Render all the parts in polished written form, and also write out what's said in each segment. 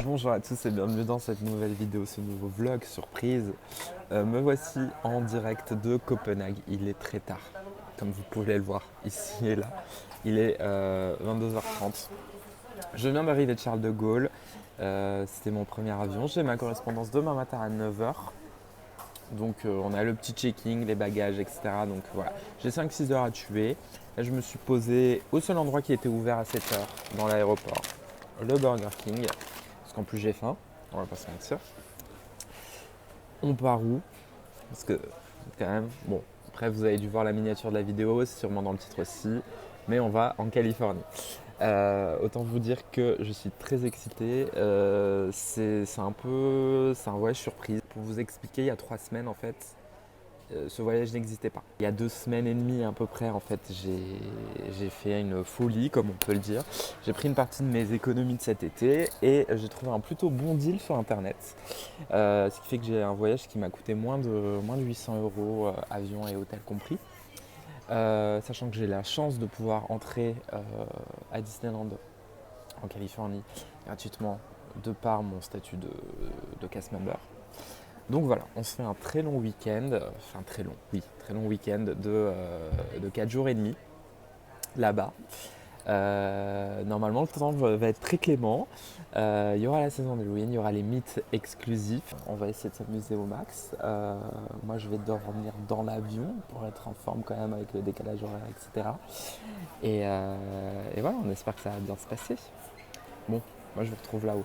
Bonjour à tous et bienvenue dans cette nouvelle vidéo, ce nouveau vlog surprise. Me voici en direct de Copenhague. Il est très tard, comme vous pouvez le voir ici et là. Il est 22h30. Je viens d'arriver de Charles de Gaulle. C'était mon premier avion. J'ai ma correspondance demain matin à 9h. Donc on a le petit checking, les bagages, etc. Donc voilà, j'ai 5-6 heures à tuer. Là, je me suis posé au seul endroit qui était ouvert à 7h dans l'aéroport, le Burger King. Parce qu'en plus j'ai faim, on va pas se mentir. On part où? Parce que quand même, bon, après vous avez dû voir la miniature de la vidéo, c'est sûrement dans le titre aussi, mais on va en Californie. Autant vous dire que je suis très excité, c'est un voyage surprise. Pour vous expliquer, il y a 3 semaines en fait, ce voyage n'existait pas. Il y a 2 semaines et demie à peu près, en fait, j'ai fait une folie, comme on peut le dire. J'ai pris une partie de mes économies de cet été et j'ai trouvé un plutôt bon deal sur internet. Ce qui fait que j'ai un voyage qui m'a coûté moins de 800 €, avion et hôtel compris. Sachant que j'ai la chance de pouvoir entrer à Disneyland en Californie gratuitement de par mon statut de cast member. Donc voilà, on se fait un très long week-end, très long week-end de 4 jours et demi là-bas. Normalement, le temps va être très clément. Il y aura la saison d'Halloween, il y aura les mythes exclusifs. On va essayer de s'amuser au max. Moi, je vais dormir dans l'avion pour être en forme quand même avec le décalage horaire, etc. Et voilà, on espère que ça va bien se passer. Bon, moi, je vous retrouve là-haut.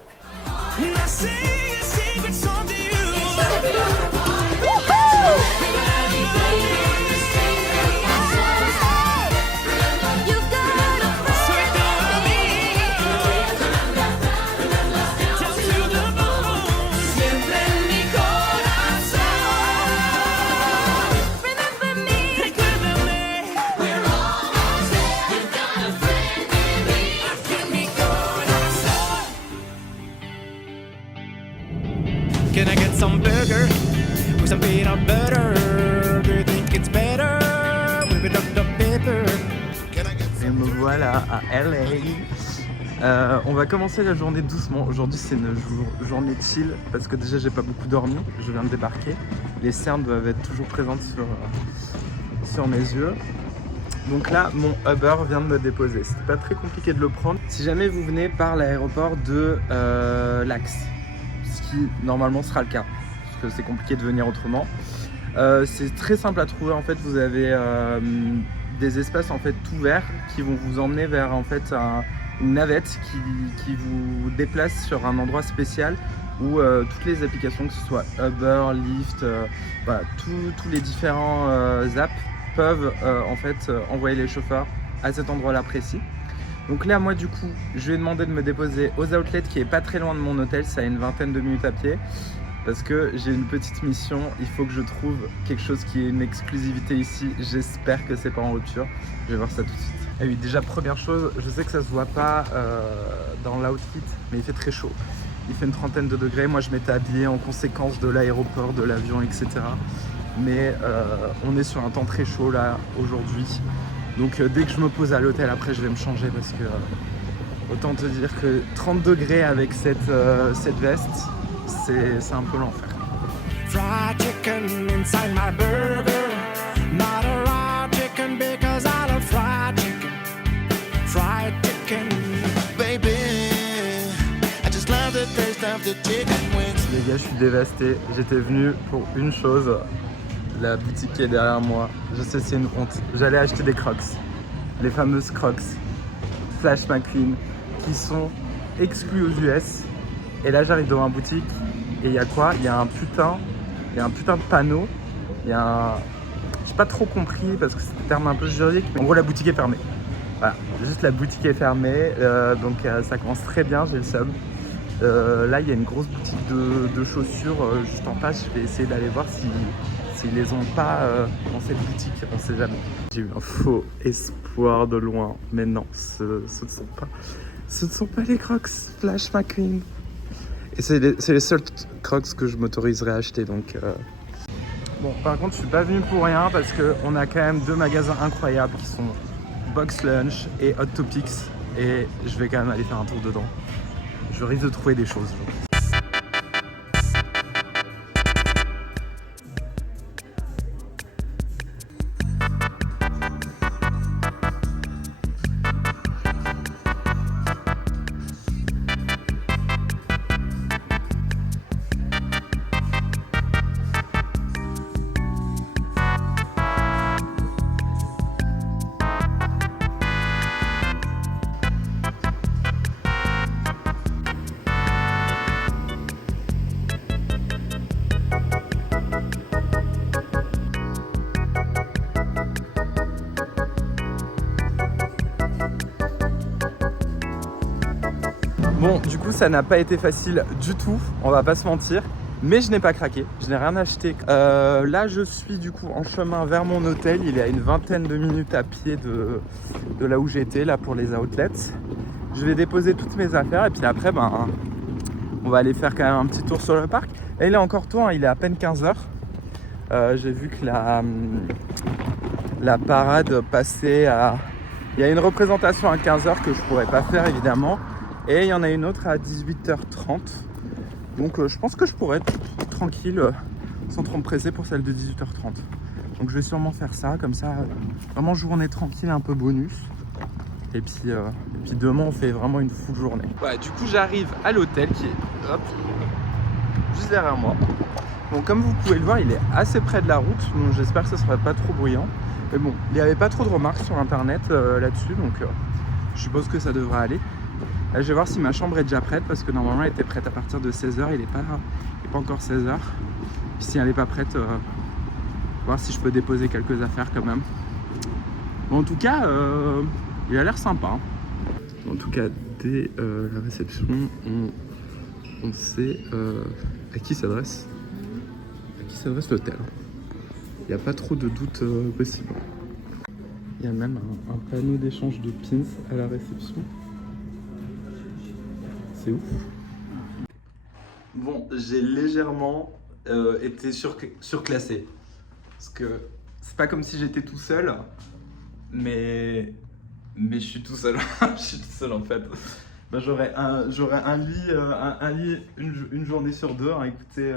Can I get some burger with some peanut butter? Do you think it's better with a Dr Pepper? Et me voilà à LA. On va commencer la journée doucement. Aujourd'hui c'est une journée chill parce que déjà j'ai pas beaucoup dormi. Je viens de débarquer. Les cernes doivent être toujours présentes sur mes yeux. Donc là mon Uber vient de me déposer. C'était pas très compliqué de le prendre. Si jamais vous venez par l'aéroport de l'Axe, ce qui normalement sera le cas, parce que c'est compliqué de venir autrement. C'est très simple à trouver en fait. Vous avez des espaces en fait tout verts qui vont vous emmener vers en fait une navette qui vous déplace sur un endroit spécial où toutes les applications, que ce soit Uber, Lyft, voilà, tous les différents apps peuvent en fait envoyer les chauffeurs à cet endroit-là précis. Donc là, moi du coup, je lui ai demandé de me déposer aux outlets qui est pas très loin de mon hôtel, ça a une vingtaine de minutes à pied. Parce que j'ai une petite mission, il faut que je trouve quelque chose qui est une exclusivité ici. J'espère que c'est pas en rupture. Je vais voir ça tout de suite. Et oui, déjà première chose, je sais que ça se voit pas dans l'outfit, mais il fait très chaud. Il fait une trentaine de degrés. Moi, je m'étais habillé en conséquence de l'aéroport, de l'avion, etc. Mais on est sur un temps très chaud là aujourd'hui. Donc dès que je me pose à l'hôtel, après je vais me changer parce que autant te dire que 30 degrés avec cette veste, c'est un peu l'enfer. Fried chicken inside my burger. Not a raw chicken because I love fried chicken. Fried chicken. Baby, I just love the taste of the chicken wings. Les gars, je suis dévasté. J'étais venu pour une chose. La boutique qui est derrière moi. Je sais, c'est une honte. J'allais acheter des Crocs. Les fameuses Crocs Flash McQueen qui sont exclus aux US. Et là, j'arrive dans ma boutique et il y a quoi? Il y a un putain de panneau. J'ai pas trop compris parce que c'est un terme un peu juridique, mais en gros la boutique est fermée. Voilà, juste la boutique est fermée, donc ça commence très bien, j'ai le seum. Là il y a une grosse boutique de chaussures juste en face. Je vais essayer d'aller voir s'ils les ont pas dans cette boutique, on sait jamais. J'ai eu un faux espoir de loin, mais non, ce ne sont pas les Crocs Flash McQueen. Et c'est les seuls Crocs que je m'autoriserai à acheter, donc Bon, par contre, je suis pas venu pour rien parce qu'on a quand même 2 magasins incroyables qui sont Box Lunch et Hot Topics, et je vais quand même aller faire un tour dedans. je risque de trouver des choses. Bon, du coup, ça n'a pas été facile du tout, on va pas se mentir, mais je n'ai pas craqué, je n'ai rien acheté. Là, je suis du coup en chemin vers mon hôtel, il est à une vingtaine de minutes à pied de là où j'étais, là pour les outlets. Je vais déposer toutes mes affaires et puis après, ben, on va aller faire quand même un petit tour sur le parc. Et il est encore tôt, hein, il est à peine 15h. J'ai vu que la parade passait à... Il y a une représentation à 15h que je pourrais pas faire évidemment. Et il y en a une autre à 18h30. Donc je pense que je pourrais être tranquille sans trop me presser pour celle de 18h30. Donc je vais sûrement faire ça, comme ça, vraiment journée tranquille, un peu bonus. Et puis demain on fait vraiment une full journée. Ouais, du coup j'arrive à l'hôtel qui est juste derrière moi. Bon, comme vous pouvez le voir, il est assez près de la route, donc j'espère que ce ne sera pas trop bruyant. Mais bon, il n'y avait pas trop de remarques sur internet là-dessus, donc je suppose que ça devrait aller. Là, je vais voir si ma chambre est déjà prête, parce que normalement elle était prête à partir de 16h, il n'est pas encore 16h. Puis si elle n'est pas prête, voir si je peux déposer quelques affaires quand même. Bon, en tout cas, il a l'air sympa. En tout cas, dès la réception, on sait à qui s'adresse l'hôtel. Il n'y a pas trop de doute possible. Il y a même un panneau d'échange de pins à la réception. C'est ouf. Bon, j'ai légèrement été surclassé. Parce que c'est pas comme si j'étais tout seul, mais je suis tout seul. Je suis tout seul en fait. Ben, j'aurais un lit une journée sur deux. Hein. Écoutez,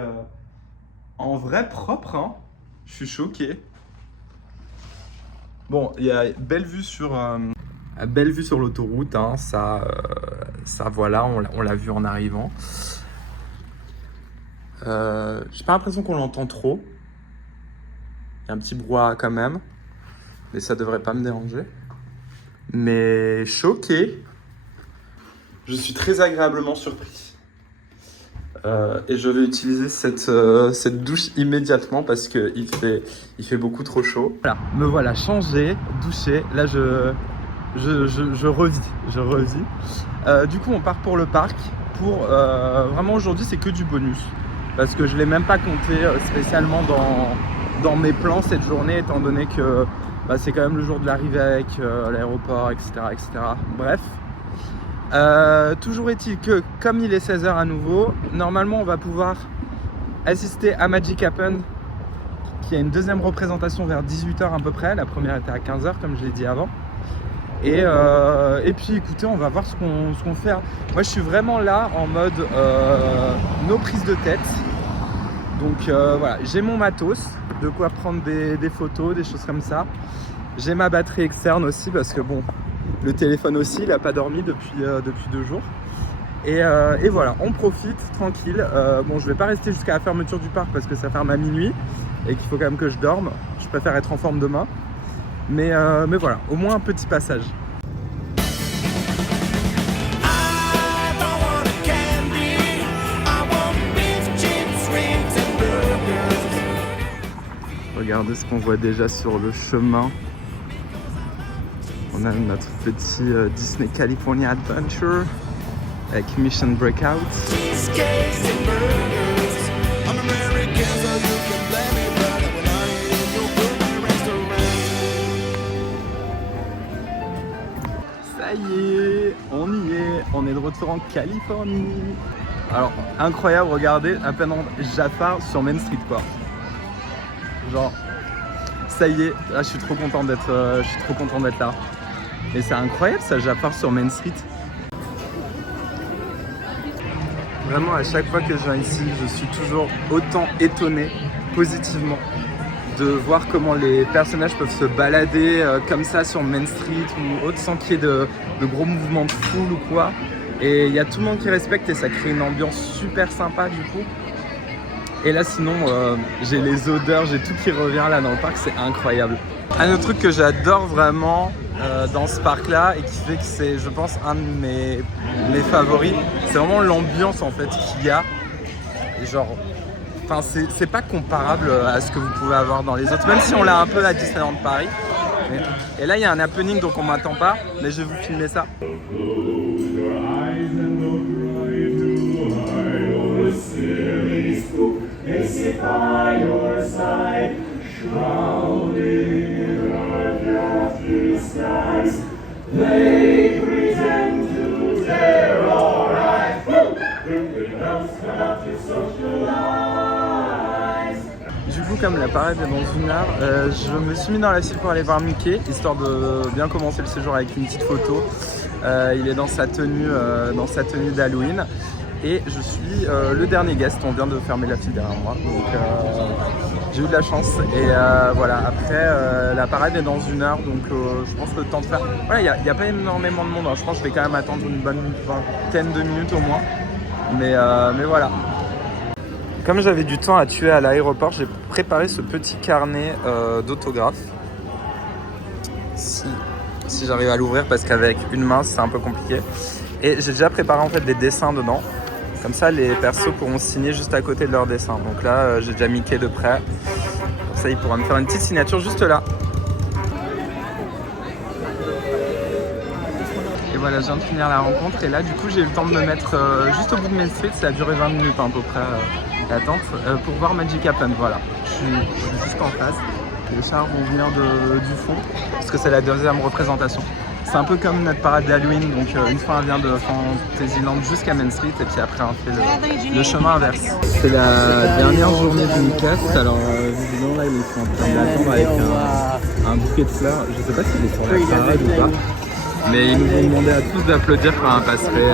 en vrai propre, hein. Je suis choqué. Bon, il y a belle vue sur l'autoroute, hein. Ça voilà, on l'a vu en arrivant. J'ai pas l'impression qu'on l'entend trop. Il y a un petit brouhaha quand même, mais ça devrait pas me déranger. Mais choqué. Je suis très agréablement surpris. Et je vais utiliser cette douche immédiatement parce qu'il fait beaucoup trop chaud. Voilà, me voilà changé, douché. Là, je revis. Du coup, on part pour le parc. Vraiment, aujourd'hui, c'est que du bonus. Parce que je ne l'ai même pas compté spécialement dans mes plans cette journée, étant donné que c'est quand même le jour de l'arrivée avec l'aéroport, etc., etc. Bref. Toujours est-il que, comme il est 16h à nouveau, normalement on va pouvoir assister à Magic Happen, qui a une deuxième représentation vers 18h à peu près. La première était à 15h comme je l'ai dit avant. Et puis écoutez, on va voir ce qu'on fait. Moi je suis vraiment là en mode no prise de tête. Donc voilà, j'ai mon matos, de quoi prendre des photos, des choses comme ça. J'ai ma batterie externe aussi parce que bon, le téléphone aussi, il n'a pas dormi depuis 2 jours. Et voilà, on profite, tranquille. Bon, je vais pas rester jusqu'à la fermeture du parc parce que ça ferme à minuit et qu'il faut quand même que je dorme. Je préfère être en forme demain. Mais voilà, au moins un petit passage. Regardez ce qu'on voit déjà sur le chemin. On a notre petit Disney California Adventure avec Mission Breakout. Ça y est, on y est. On est de retour en Californie. Alors, incroyable, regardez, à peine Jafar sur Main Street quoi. Genre, ça y est, là, je suis trop content d'être là. Et c'est incroyable ça, Jafar sur Main Street. Vraiment, à chaque fois que je viens ici, je suis toujours autant étonné, positivement, de voir comment les personnages peuvent se balader comme ça sur Main Street ou autre sans qu'il y ait de gros mouvements de foule ou quoi. Et il y a tout le monde qui respecte et ça crée une ambiance super sympa du coup. Et là sinon, j'ai les odeurs, j'ai tout qui revient là dans le parc, c'est incroyable. Un autre truc que j'adore vraiment dans ce parc là et qui fait que c'est, je pense, un de mes favoris, c'est vraiment l'ambiance en fait qu'il y a. Et genre, enfin, c'est pas comparable à ce que vous pouvez avoir dans les autres, même si on l'a un peu à Disneyland Paris. Et là il y a un happening donc on m'attend pas, mais je vais vous filmer ça. Du coup, comme la parade est dans une heure, je me suis mis dans la file pour aller voir Mickey, histoire de bien commencer le séjour avec une petite photo. Il est dans sa tenue d'Halloween. Et je suis le dernier guest, on vient de fermer la file derrière moi, donc j'ai eu de la chance. Et voilà, après la parade est dans une heure, donc je pense que le temps de faire... Ouais, il n'y a pas énormément de monde, hein. Je pense que je vais quand même attendre une bonne vingtaine de minutes au moins, mais voilà. Comme j'avais du temps à tuer à l'aéroport, j'ai préparé ce petit carnet d'autographes. Si j'arrive à l'ouvrir, parce qu'avec une main c'est un peu compliqué. Et j'ai déjà préparé en fait des dessins dedans. Comme ça, les persos pourront signer juste à côté de leur dessin. Donc là, j'ai déjà Mickey de près. Comme ça, il pourra me faire une petite signature juste là. Et voilà, je viens de finir la rencontre. Et là, du coup, j'ai eu le temps de me mettre juste au bout de Main Street. Ça a duré 20 minutes à peu près d'attente pour voir Magic Happen. Voilà, je suis juste en face. Les chars vont venir du fond parce que c'est la deuxième représentation. C'est un peu comme notre parade d'Halloween, donc une fois on vient de Fantasyland jusqu'à Main Street et puis après on fait le chemin inverse. C'est la dernière journée du Mickey, alors visiblement là ils sont en train d'attendre avec un bouquet de fleurs. Je sais pas s'il est sur la parade ou pas, mais ils nous ont demandé à tous d'applaudir quand un passerait.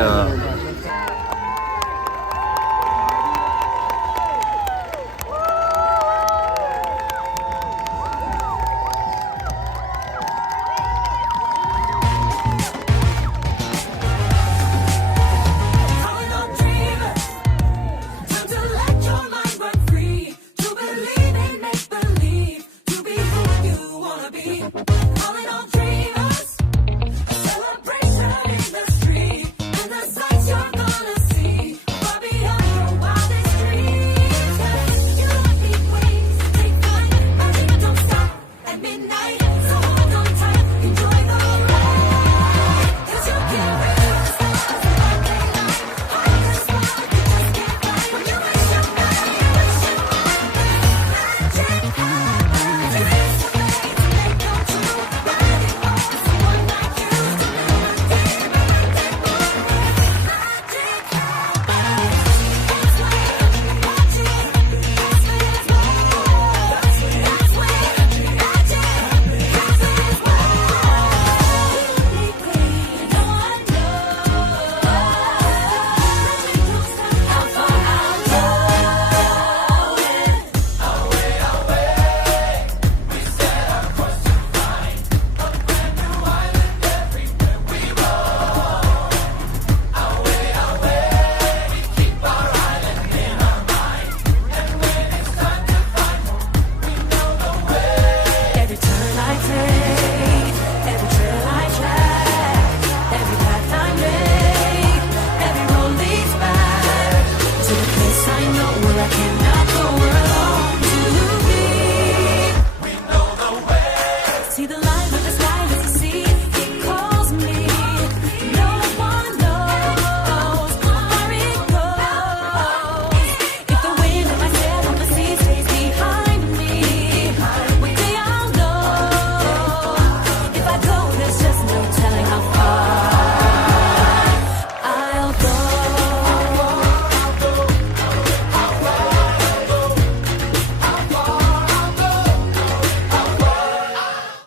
Calling all dreamers, a celebration in the street, and the sights you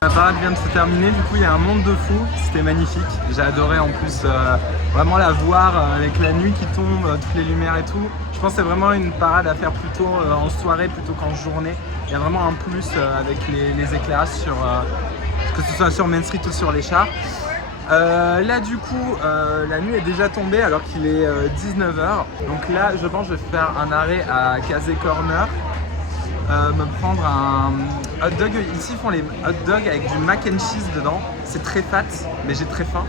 la parade vient de se terminer, du coup il y a un monde de fou, c'était magnifique. J'ai adoré en plus vraiment la voir avec la nuit qui tombe, toutes les lumières et tout. Je pense que c'est vraiment une parade à faire plutôt en soirée plutôt qu'en journée. Il y a vraiment un plus avec les éclairages sur, que ce soit sur Main Street ou sur les chars. Là du coup la nuit est déjà tombée alors qu'il est 19h. Donc là je pense que je vais faire un arrêt à Casey Corner. Me prendre un hot dog. Ici ils font les hot dogs avec du mac and cheese dedans. C'est très fat mais j'ai très faim.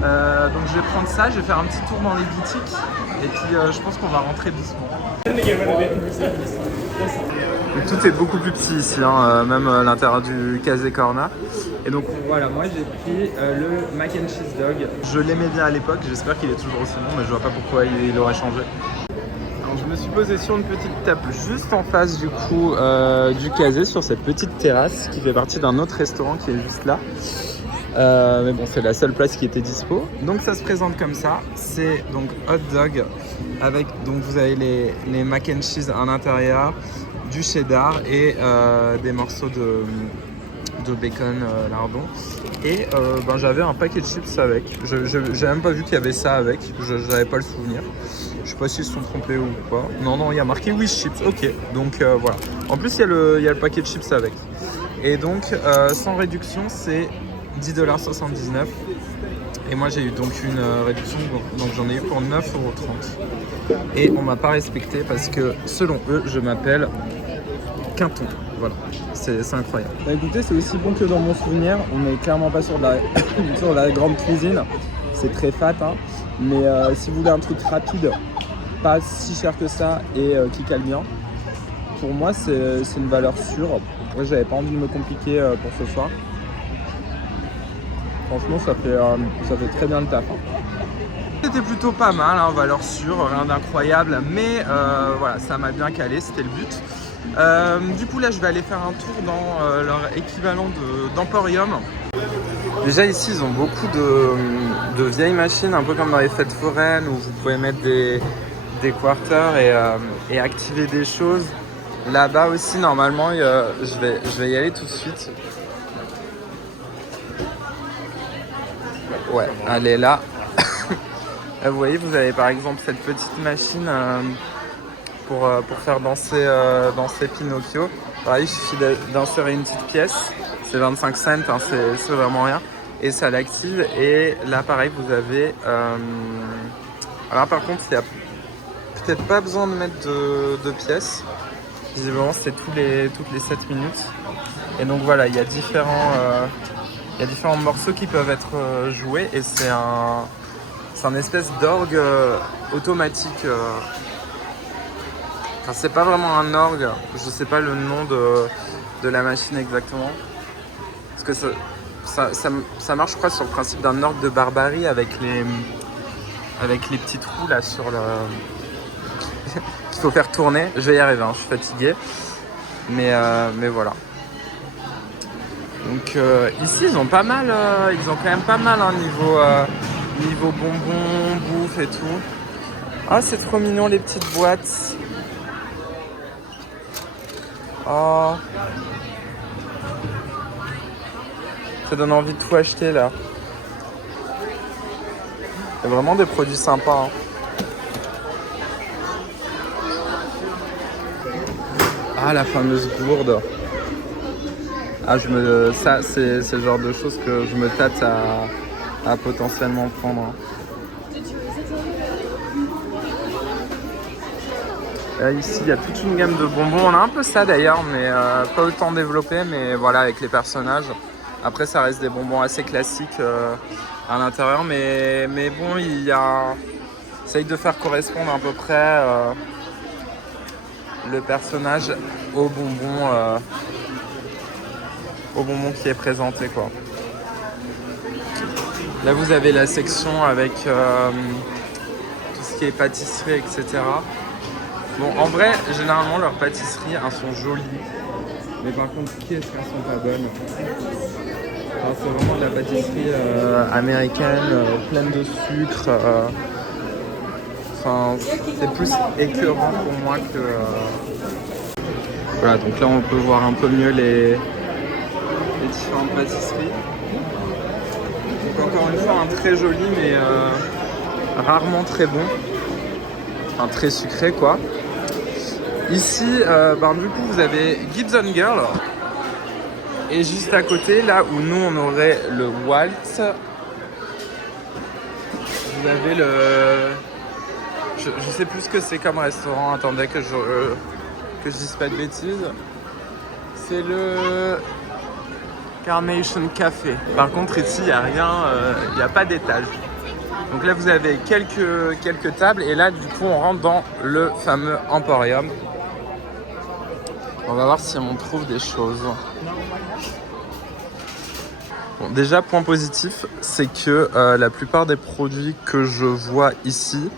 Donc je vais prendre ça, je vais faire un petit tour dans les boutiques et puis je pense qu'on va rentrer doucement. Donc, tout est beaucoup plus petit ici, hein, même l'intérieur du Casey Corner. Et donc voilà, moi j'ai pris le mac and cheese dog. Je l'aimais bien à l'époque, j'espère qu'il est toujours aussi bon mais je vois pas pourquoi il aurait changé. Je me suis posé sur une petite table juste en face du coup du Casey, sur cette petite terrasse qui fait partie d'un autre restaurant qui est juste là. Mais bon, c'est la seule place qui était dispo. Donc ça se présente comme ça. C'est donc hot dog avec, donc vous avez les mac and cheese à l'intérieur, du cheddar et des morceaux de bacon lardon. Et j'avais un paquet de chips avec. J'ai même pas vu qu'il y avait ça avec. Je n'avais pas le souvenir. Je sais pas s'ils se sont trompés ou pas. Non, il y a marqué Wish Chips. Ok, donc voilà. En plus, il y a le paquet de chips avec. Et donc, sans réduction, c'est 10,79 $. Et moi, j'ai eu donc une réduction, donc j'en ai eu pour 9,30 €. Et on m'a pas respecté parce que, selon eux, je m'appelle Quinton. Voilà, c'est incroyable. Bah écoutez, c'est aussi bon que dans mon souvenir. On n'est clairement pas sur sur la grande cuisine. C'est très fat, hein. Mais si vous voulez un truc rapide, pas si cher que ça et qui cale bien, pour moi c'est une valeur sûre. Moi j'avais pas envie de me compliquer pour ce soir. Franchement ça fait très bien le taf, hein. C'était plutôt pas mal, hein, valeur sûre, rien d'incroyable, mais voilà, ça m'a bien calé, c'était le but. Du coup là je vais aller faire un tour dans leur équivalent d'Emporium. Déjà ici ils ont beaucoup de vieilles machines, un peu comme dans les fêtes foraines où vous pouvez mettre des quarters et activer des choses. Là-bas aussi normalement je vais y aller tout de suite. Ouais, elle est là. Vous voyez, vous avez par exemple cette petite machine pour faire danser Pinocchio. Pareil, il suffit d'insérer une petite pièce. C'est 25 cents, hein, c'est vraiment rien. Et ça l'active. Et là, pareil, vous avez... Alors par contre, il n'y a peut-être pas besoin de mettre de pièces. Visiblement, c'est toutes les 7 minutes. Et donc voilà, il y a différents morceaux qui peuvent être joués. Et c'est un espèce d'orgue automatique. Enfin, c'est pas vraiment un orgue. Je sais pas le nom de la machine exactement. Parce que ça marche, je crois, sur le principe d'un orgue de barbarie avec les petits trous là sur le... qu'il faut faire tourner. Je vais y arriver, hein, je suis fatigué. Mais voilà. Donc ici, ils ont quand même pas mal hein, niveau bonbons, bouffe et tout. Ah, c'est trop mignon les petites boîtes. Oh. Ça donne envie de tout acheter là. Il y a vraiment des produits sympas. Hein. Ah, la fameuse gourde. Ah, ça c'est le genre de choses que je me tâte à potentiellement prendre. Hein. Ici, il y a toute une gamme de bonbons. On a un peu ça d'ailleurs, mais pas autant développé. Mais voilà, avec les personnages. Après, ça reste des bonbons assez classiques à l'intérieur. Mais bon, essaye de faire correspondre à peu près le personnage au bonbon qui est présenté, quoi. Là, vous avez la section avec tout ce qui est pâtisserie, etc. Bon, en vrai, généralement, leurs pâtisseries, elles sont jolies. Mais par contre, qu'est-ce qu'elles sont pas bonnes. Enfin, c'est vraiment de la pâtisserie américaine, pleine de sucre. Enfin, c'est plus écœurant pour moi que... Voilà, donc là, on peut voir un peu mieux les différentes pâtisseries. Donc encore une fois, un très joli mais rarement très bon. Enfin très sucré quoi. Ici, du coup, vous avez Gibson Girl. Et juste à côté, là où nous on aurait le Walt, vous avez le... Je sais plus ce que c'est comme restaurant, attendez que je dise pas de bêtises. C'est le Carnation Café. Par contre ici il n'y a rien, il n'y a pas d'étage. Donc là vous avez quelques tables et là du coup on rentre dans le fameux Emporium. On va voir si on trouve des choses. Bon, déjà, point positif, c'est que la plupart des produits que je vois ici,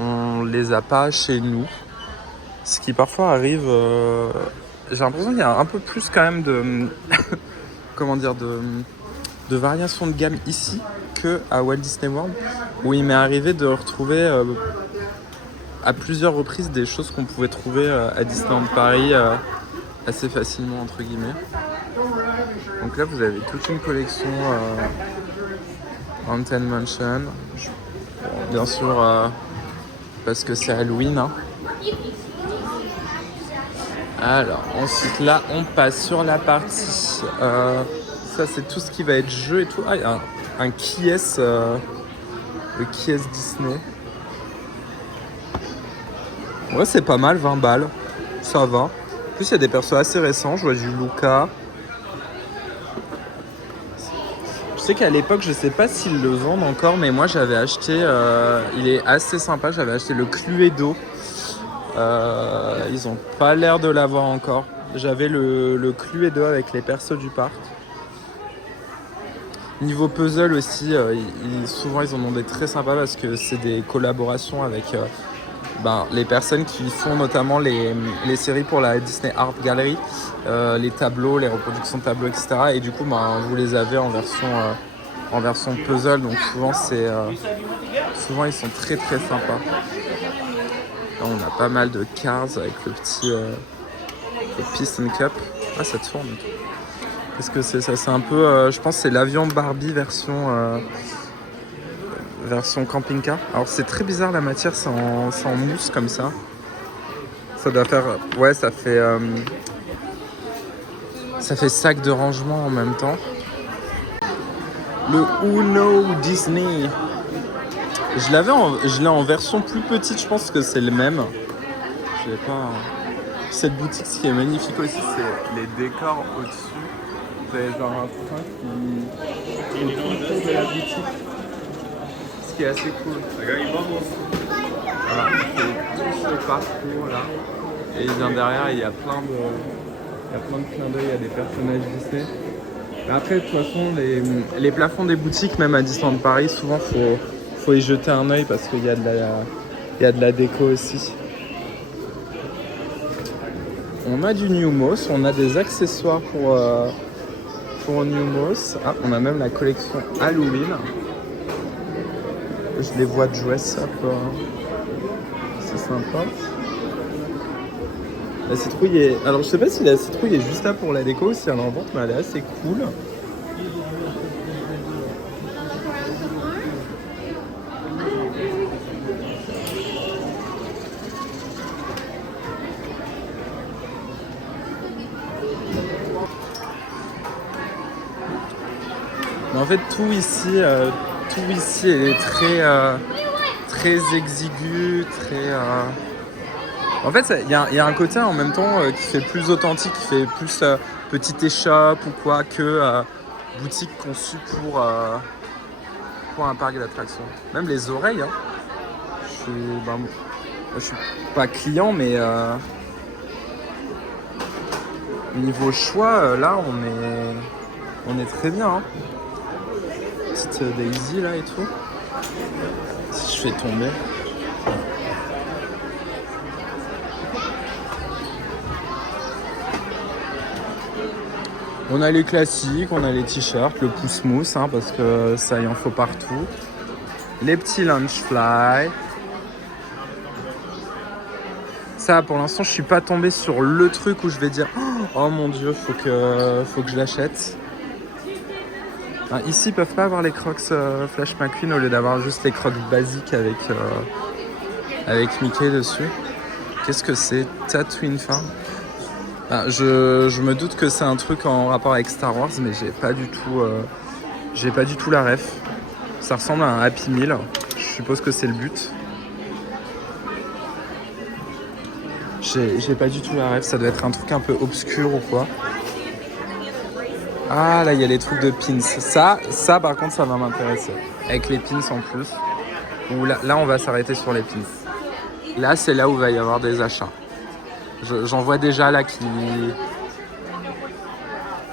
on les a pas chez nous. Ce qui parfois arrive... j'ai l'impression qu'il y a un peu plus quand même de... comment dire, de variation de gamme ici qu'à Walt Disney World, où il m'est arrivé de retrouver à plusieurs reprises des choses qu'on pouvait trouver à Disneyland Paris assez facilement, entre guillemets. Donc là, vous avez toute une collection Haunted Mansion. Bon, bien sûr, parce que c'est Halloween. Hein. Alors, ensuite, là, on passe sur la partie... ça, c'est tout ce qui va être jeu et tout. Ah, il y a un Qui-est, le Qui-est Disney. Ouais, c'est pas mal, 20 balles. Ça va. En plus, il y a des persos assez récents. Je vois du Luca. Je sais qu'à l'époque, je sais pas s'ils le vendent encore, mais moi j'avais acheté, il est assez sympa, j'avais acheté le Cluedo. Ils ont pas l'air de l'avoir encore. J'avais le Cluedo avec les persos du parc. Niveau puzzle aussi, souvent ils en ont des très sympas parce que c'est des collaborations avec les personnes qui font notamment les séries pour la Disney Art Gallery, les tableaux, les reproductions de tableaux, etc. Et du coup, vous les avez en version puzzle, donc souvent ils sont très très sympas. Là, on a pas mal de cards avec le petit le Piston Cup. Ah, ça tourne. Qu'est-ce que c'est ça? C'est un peu, je pense que c'est l'avion Barbie version camping-car. Alors c'est très bizarre la matière, c'est en mousse comme ça. Ça doit faire... Ouais, ça fait sac de rangement en même temps. Le Uno Disney. Je l'ai en version plus petite, je pense que c'est le même. Je l'ai pas... Cette boutique, ce qui est magnifique aussi, c'est les décors au-dessus. Vous avez genre un train qui est autour de la boutique. Ce qui est assez cool. Voilà, c'est tout ce parcours là. Et bien derrière, il y a plein de clins d'œil à des personnages Disney. Mais après, de toute façon, les plafonds des boutiques, même à Disneyland Paris, souvent, faut y jeter un œil parce qu'il y a de la déco aussi. On a du New Moss, on a des accessoires pour New Moss. Ah, on a même la collection Halloween. Je les vois dress up. C'est sympa. La citrouille est... Alors je sais pas si la citrouille est juste là pour la déco ou si elle en vente, mais elle est assez cool. Mais en fait tout ici est très exigu, très... En fait, il y a un côté en même temps qui fait plus authentique, qui fait plus petite échoppe ou quoi que boutique conçue pour un parc d'attractions. Même les oreilles, hein. Je suis pas client, mais niveau choix, là, on est très bien. Hein. Petite Daisy là et tout. Si je fais tomber. On a les classiques, on a les t-shirts, le pouce-mousse, hein, parce que ça, il en faut partout. Les petits lunch fly. Ça, pour l'instant, je suis pas tombé sur le truc où je vais dire oh mon dieu, faut que je l'achète. Ah, ici, ils peuvent pas avoir les Crocs Flash McQueen au lieu d'avoir juste les Crocs basiques avec Mickey dessus. Qu'est-ce que c'est? Tatooine Farm. Ah, je me doute que c'est un truc en rapport avec Star Wars, mais j'ai pas du tout la ref. Ça ressemble à un Happy Meal. Je suppose que c'est le but. J'ai pas du tout la ref. Ça doit être un truc un peu obscur ou quoi. Ah, là, il y a les trucs de pins. Ça, par contre, ça va m'intéresser. Avec les pins en plus. Ou là, on va s'arrêter sur les pins. Là, c'est là où il va y avoir des achats. J'en vois déjà là qui...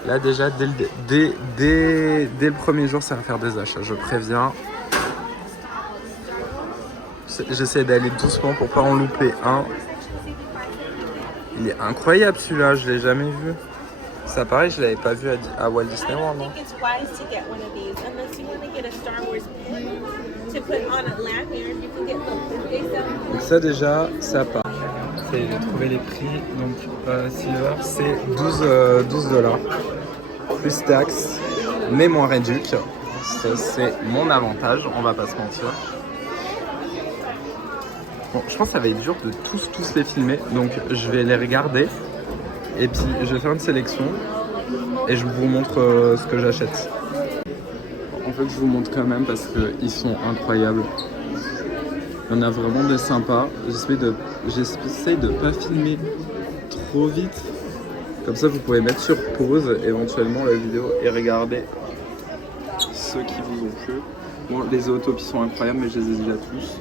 Là, déjà, dès le premier jour, ça va faire des achats. Je préviens. J'essaie d'aller doucement pour pas en louper un. Il est incroyable celui-là, je l'ai jamais vu. Ça pareil, je l'avais pas vu à Walt Disney World, non? Donc ça déjà, ça part. J'ai trouvé les prix. Donc Silver, c'est 12 $. Plus taxes, mais moins réduc. Ça, c'est mon avantage, on va pas se mentir. Bon, je pense que ça va être dur de tous les filmer, donc je vais les regarder et puis je vais faire une sélection et je vous montre ce que j'achète. En fait, je vous montre quand même parce qu'ils sont incroyables. Il y en a vraiment des sympas. J'essaie de pas filmer trop vite. Comme ça, vous pouvez mettre sur pause éventuellement la vidéo et regarder ceux qui vous ont plu. Bon, les Zootopie sont incroyables, mais je les ai déjà tous.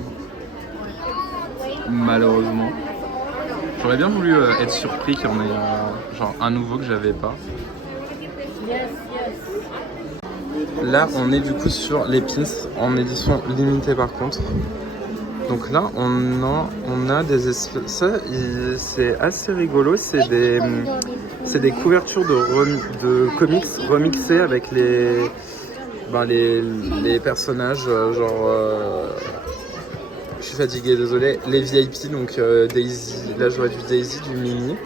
Malheureusement. J'aurais bien voulu être surpris qu'il y en ait genre un nouveau que j'avais pas. Là, on est du coup sur les pins en édition limitée par contre. Donc là, on a des espèces... Ça, c'est assez rigolo. C'est des couvertures de comics remixées avec les personnages genre... Je suis fatigué, désolé. Les VIP, donc Daisy, là je vois du Daisy, du Mini.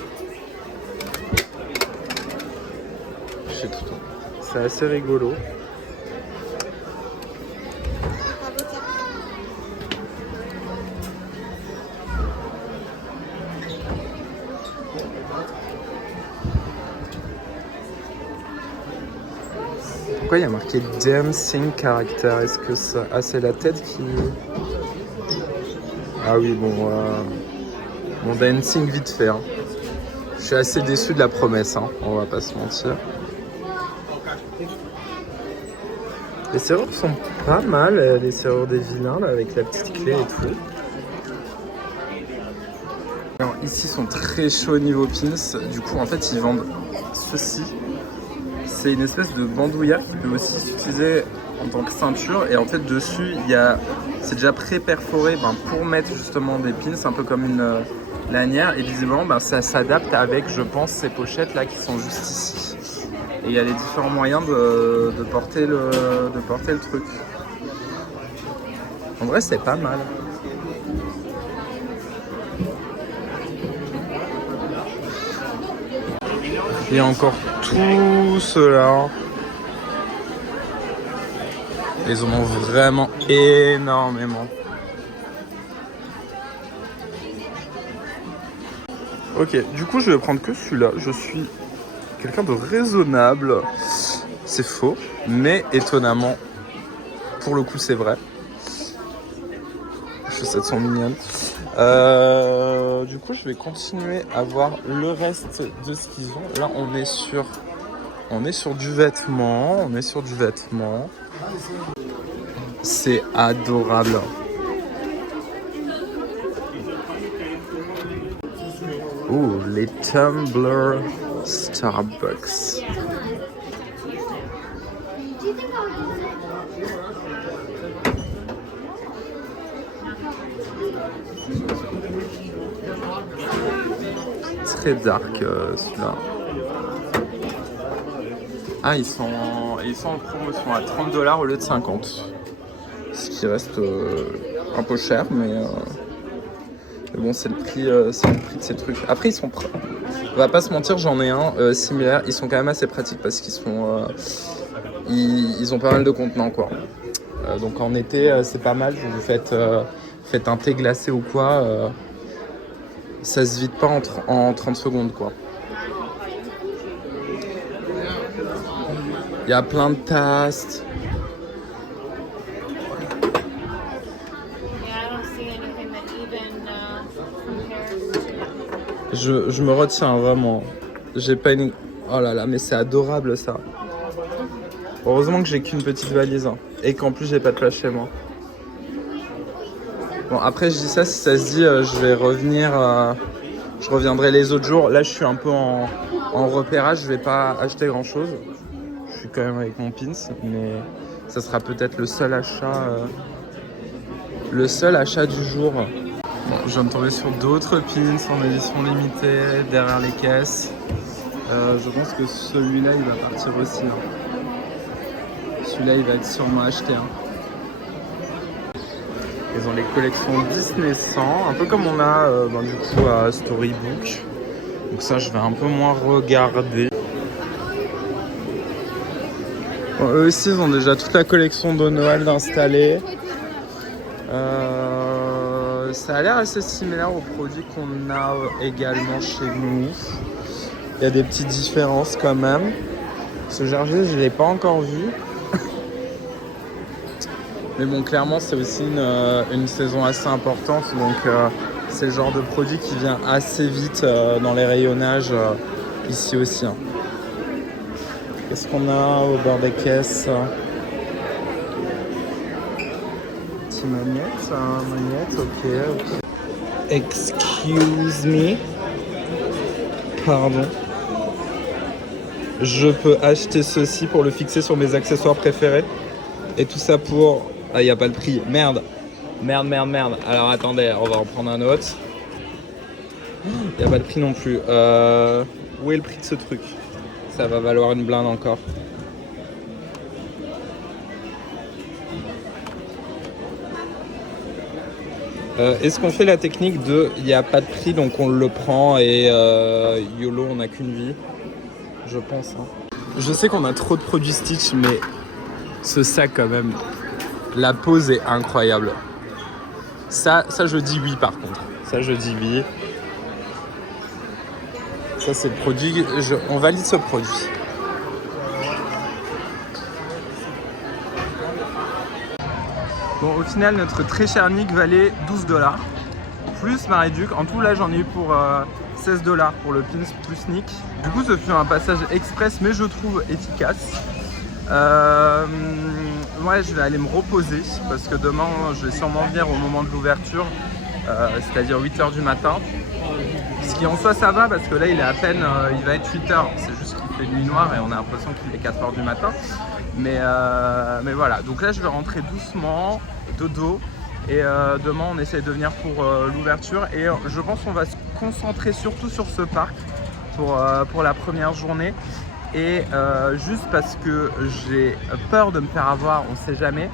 Je sais tout. C'est assez rigolo. Pourquoi il y a marqué Dancing Character? Est-ce que ça... Ah, c'est la tête qui... Ah oui, bon, bon dancing vite fait. Hein. Je suis assez déçu de la promesse, hein. On va pas se mentir. Les serrures sont pas mal, les serrures des vilains, là, avec la petite clé et tout. Alors, ici, ils sont très chauds au niveau pins. Du coup, en fait, ils vendent ceci. C'est une espèce de bandoulière qui peut aussi s'utiliser en tant que ceinture. Et en fait, dessus, c'est déjà pré-perforé pour mettre justement des pins, un peu comme une lanière. Et visiblement, ça s'adapte avec, je pense, ces pochettes là qui sont juste ici. Et il y a les différents moyens de porter le truc. En vrai, c'est pas mal. Et encore tout cela. Ils en ont vraiment énormément. Ok, du coup je vais prendre que celui-là. Je suis quelqu'un de raisonnable. C'est faux, mais étonnamment, pour le coup c'est vrai. Les chaussettes sont mignonnes. Du coup je vais continuer à voir le reste de ce qu'ils ont. Là on est sur du vêtement. C'est adorable. Oh, les tumblers Starbucks. Très dark celui-là. Ah, ils sont en promotion à 30 $ au lieu de 50. Ce qui reste un peu cher, mais bon, c'est le prix de ces trucs. Après, ils sont... On va pas se mentir, j'en ai un similaire. Ils sont quand même assez pratiques parce qu'ils sont... ils ont pas mal de contenants quoi. Donc en été c'est pas mal, vous faites un thé glacé ou quoi, ça se vide pas en 30 secondes quoi. Il y a plein de tasses. Je me retiens vraiment. J'ai pas une... Oh là là, mais c'est adorable ça. Heureusement que j'ai qu'une petite valise hein, et qu'en plus j'ai pas de place chez moi. Bon après je dis ça, si ça se dit je vais revenir, je reviendrai les autres jours. Là je suis un peu en repérage, je vais pas acheter grand chose. Je suis quand même avec mon pins, mais ça sera peut-être le seul achat du jour. Bon, je viens de tomber sur d'autres pins en édition limitée derrière les caisses. Je pense que celui-là il va partir aussi. Hein. Celui-là il va être sûrement acheté. Hein. Ils ont les collections Disney 100, un peu comme on a du coup à Storybook. Donc ça je vais un peu moins regarder. Bon, eux aussi ils ont déjà toute la collection de Noël d'installer. Ça a l'air assez similaire aux produits qu'on a également chez nous. Il y a des petites différences quand même. Ce Gergé, je ne l'ai pas encore vu. Mais bon, clairement, c'est aussi une saison assez importante. Donc, c'est le genre de produit qui vient assez vite dans les rayonnages ici aussi. Hein. Qu'est-ce qu'on a au bord des caisses? Petit magnette, ok. Excuse me. Pardon. Je peux acheter ceci pour le fixer sur mes accessoires préférés. Et tout ça pour... Ah, il n'y a pas le prix. Merde. Alors attendez, on va en prendre un autre. Il n'y a pas de prix non plus. Où est le prix de ce truc? Ça va valoir une blinde encore. Est-ce qu'on fait la technique de il n'y a pas de prix donc on le prend et YOLO on n'a qu'une vie? Je pense. Hein. Je sais qu'on a trop de produits Stitch mais ce sac quand même, la pose est incroyable. Ça je dis oui par contre. Ça je dis oui. Ça c'est le produit, on valide ce produit. Bon, au final, notre très cher Nick valait 12$. Plus ma réduc. En tout, là, j'en ai eu pour 16$ pour le pins plus Nick. Du coup, ce fut un passage express, mais je trouve efficace. Moi, je vais aller me reposer parce que demain, je vais sûrement venir au moment de l'ouverture, c'est-à-dire 8h du matin. Ce qui en soi, ça va parce que là, il est à peine, il va être 8h. C'est juste qu'il fait nuit noire et on a l'impression qu'il est 4h du matin. Mais voilà, donc là je vais rentrer doucement, dodo, et demain on essaye de venir pour l'ouverture et je pense qu'on va se concentrer surtout sur ce parc pour la première journée et juste parce que j'ai peur de me faire avoir, on sait jamais,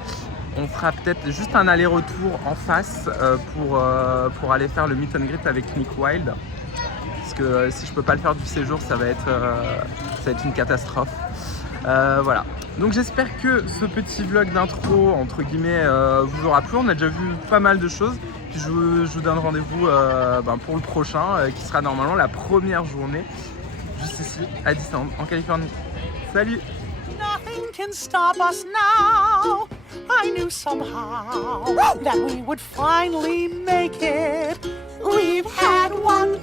on fera peut-être juste un aller-retour en face pour aller faire le meet and greet avec Nick Wilde parce que si je peux pas le faire du séjour ça va être une catastrophe. Voilà, donc j'espère que ce petit vlog d'intro entre guillemets vous aura plu. On a déjà vu pas mal de choses. Puis je vous donne rendez-vous pour le prochain qui sera normalement la première journée juste ici à Disneyland en Californie. Salut! Nothing can stop us now. I knew somehow that we would finally make it. We've had one